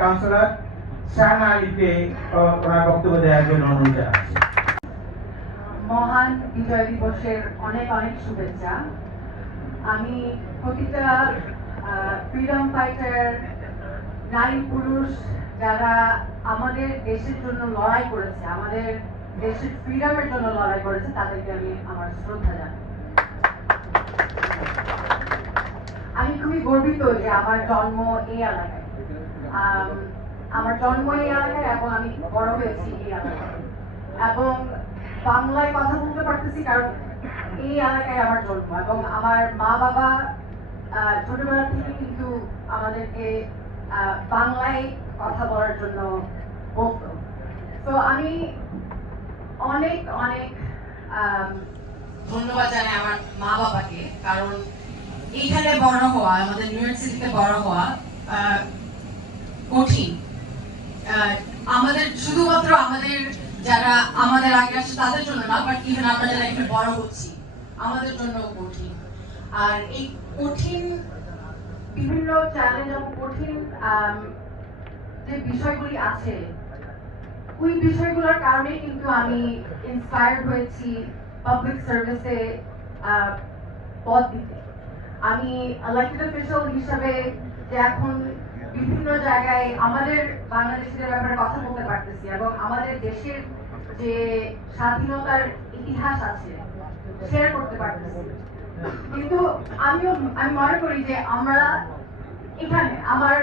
Councillor আলীকে ওনার বক্তব্য দেওয়ার জন্য অনুরোধ মহান বিজয় দিবসের অনেক অনেক শুভেচ্ছা। আমি প্রতিটা ফ্রিডম ফাইটার, নারী পুরুষ যারা আমাদের দেশের জন্য লড়াই করেছে, আমাদের দেশের ফ্রিডমের জন্য লড়াই করেছে, তাদেরকে আমি আমার শ্রদ্ধা জানাই। আমি খুবই গর্বিত যে আমার জন্ম এই এলাকায়। আমার জন্ম এই এলাকায় এবং আমি বড় হয়েছি এই এলাকায়। এবং বাংলায় কথা বলতে পারতেছি কারণ এই এলাকায় আমার জন্ম। এবং আমার মা বাবা ছোটবেলা থেকে কিন্তু আমাদেরকে বাংলায় কথা বলার জন্য বলতো তো আমি অনেক অনেক ধন্যবাদ জানাই আমার মা বাবাকে। কারণ এইখানে বড় হওয়া, আমাদের নিউ বড় হওয়া কঠিন। আমাদের, শুধুমাত্র আমাদের যারা আমাদের আগে আসে তাদের জন্য না বাট ইভেন আমরা যারা এখানে বড় হচ্ছি, আমাদের জন্য কঠিন। আর এই কঠিন, বিভিন্ন চ্যালেঞ্জ এবং কঠিন যে বিষয়গুলি আছে, ওই বিষয়গুলোর কারণে কিন্তু আমি ইন্সপায়ার্ড হয়েছি পাবলিক সার্ভিসে পদ দিতে। আমি ইলেক্টেড অফিসিয়াল হিসাবে যে এখন বিভিন্ন জায়গায় আমাদের বাংলাদেশের ব্যাপারে কথা বলতে পারতেছি এবং আমাদের দেশের যে স্বাধীনতার ইতিহাস আছে শেয়ার করতে পারতেছি। কিন্তু আমিও, আমি মনে করি যে আমরা এখানে, আমার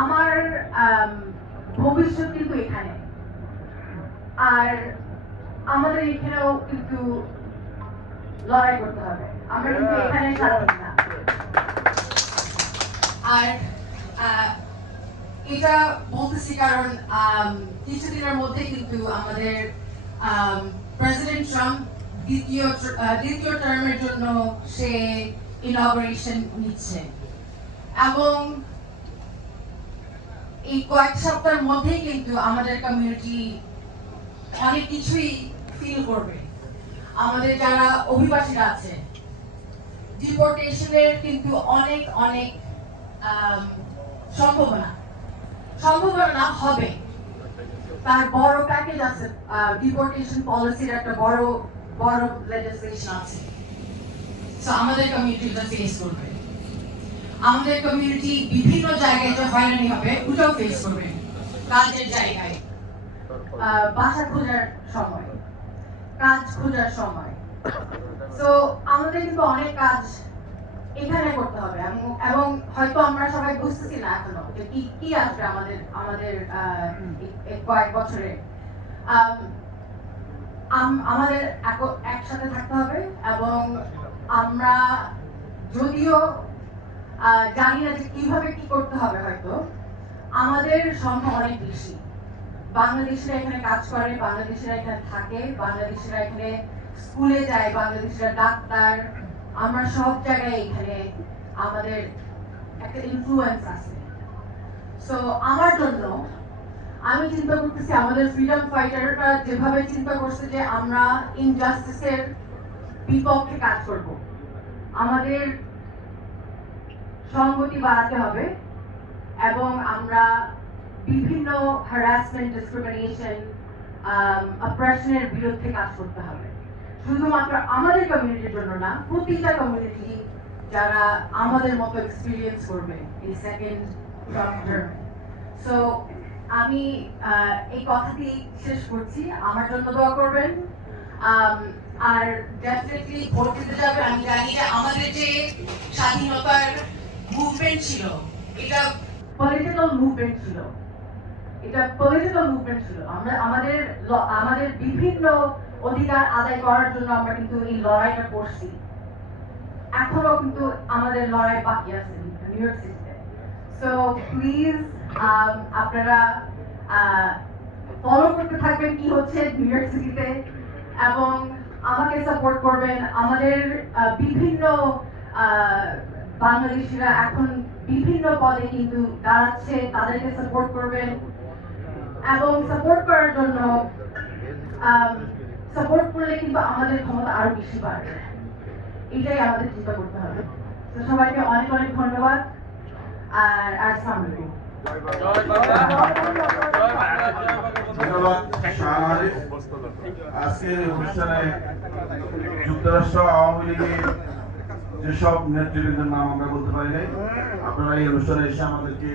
আমার ভবিষ্যৎ কিন্তু এখানে। আর আমাদের এখানেও কিন্তু লড়াই করতে হবে। আমরা কিন্তু এখানে স্বাধীন না। আর এটা বলতেছি কারণ কিছুদিনের মধ্যে কিন্তু আমাদের প্রেসিডেন্ট ট্রাম্প দ্বিতীয় দ্বিতীয় টার্মের জন্য সে নিচ্ছে। এবং এই কয়েক সপ্তাহের মধ্যেই কিন্তু আমাদের কমিউনিটি অনেক কিছুই ফিল করবে। আমাদের যারা অভিবাসীরা আছে ডিপোর্টেশনের কিন্তু অনেক অনেক সম্ভাবনা। সম্ভাবনা হবে। তার বড় প্যাকেজ আছে ডিপোর্টেশন পলিসির একটা বড় বড় লেজিসলেশন আছে। আমাদের কমিউনিটিটা ফেস করবে। আমাদের কমিউনিটি বিভিন্ন জায়গায় যে হয়রানি হবে ওটাও ফেস করবে। কাজের জায়গায়। বাসা খোঁজার সময়। কাজ খোঁজার সময়। তো আমাদের কিন্তু অনেক কাজ এখানে করতে হবে। এবং- হয়তো আমরা সবাই বুঝতেছি না এখনও যে কি কি আসবে আমাদের আমাদের কয়েক বছরে। আম, আম- আমাদের একসাথে থাকতে হবে এবং আমরা যদিও জানি না যে কীভাবে কি করতে হবে হয়তো আমাদের সংখ্যা অনেক বেশি। বাংলাদেশিরা এখানে কাজ করে বাংলাদেশিরা এখানে থাকে বাংলাদেশিরা এখানে স্কুলে যায় বাংলাদেশিরা ডাক্তার আমরা সব জায়গায় এখানে আমাদের একটা ইনফ্লুয়েন্স আছে। সো আমার জন্য আমি চিন্তা করতেছি আমাদের ফ্রিডম ফাইটাররা যেভাবে চিন্তা করছে যে আমরা ইনজাস্টিসের বিপক্ষে কাজ করব। আমাদের সংগতি বাড়াতে হবে এবং আমরা বিভিন্ন হ্যারাসমেন্ট ডিসক্রিমিনেশন অপারেশনের বিরুদ্ধে কাজ করতে হবে। শুধুমাত্র আমাদের কমিউনিটির জন্য না, প্রতিটা কমিউনিটি যারা আমাদের মতো এক্সপিরিয়েন্স করবে এই সেকেন্ড সো আমি এই কথাটি শেষ করছি। আমার জন্য দোয়া করবেন। আর ডেফিনেটলি ভোট দিতে যাবে। আমি জানি যে আমাদের যে স্বাধীনতার মুভমেন্ট ছিল, এটা পলিটিক্যাল মুভমেন্ট ছিল। এটা পলিটিক্যাল মুভমেন্ট ছিল। আমরা, আমাদের আমাদের বিভিন্ন অধিকার আদায় করার জন্য আমরা কিন্তু এই লড়াইটা করছি। এখনও কিন্তু আমাদের লড়াই বাকি আছে নিউ ইয়র্ক সিটিতে সো প্লিজ আপনারা ফলো করতে থাকবেন কি হচ্ছে নিউ ইয়র্ক সিটিতে এবং আমাকে সাপোর্ট করবেন। আমাদের বিভিন্ন বাংলাদেশিরা এখন বিভিন্ন পদে কিন্তু দাঁড়াচ্ছে, তাদেরকে সাপোর্ট করবেন। এবং সাপোর্ট করার জন্য সাপোর্ট করলে কিন্তু আমাদের ক্ষমতা আরও বেশি বাড়বে। এটাই আমাদের চিন্তা করতে হবে। তো সবাইকে অনেক অনেক ধন্যবাদ। আর। আজকের অনুষ্ঠানে যুক্তরাষ্ট্র আওয়ামী যেসব নাম আমরা আপনারা এই অনুষ্ঠানে এসে আমাদেরকে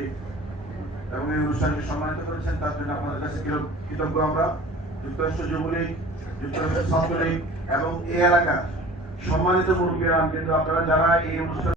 এবং এই অনুষ্ঠানকে সম্মানিত করেছেন, তার জন্য আপনাদের কাছে কৃতজ্ঞ আমরা। যুক্তরাষ্ট্র যুবলীগ যুক্তরাষ্ট্র ছাত্রলীগ এবং এই এলাকার সম্মানিত মুরব্বীরা কিন্তু আপনারা যারা এই অনুষ্ঠান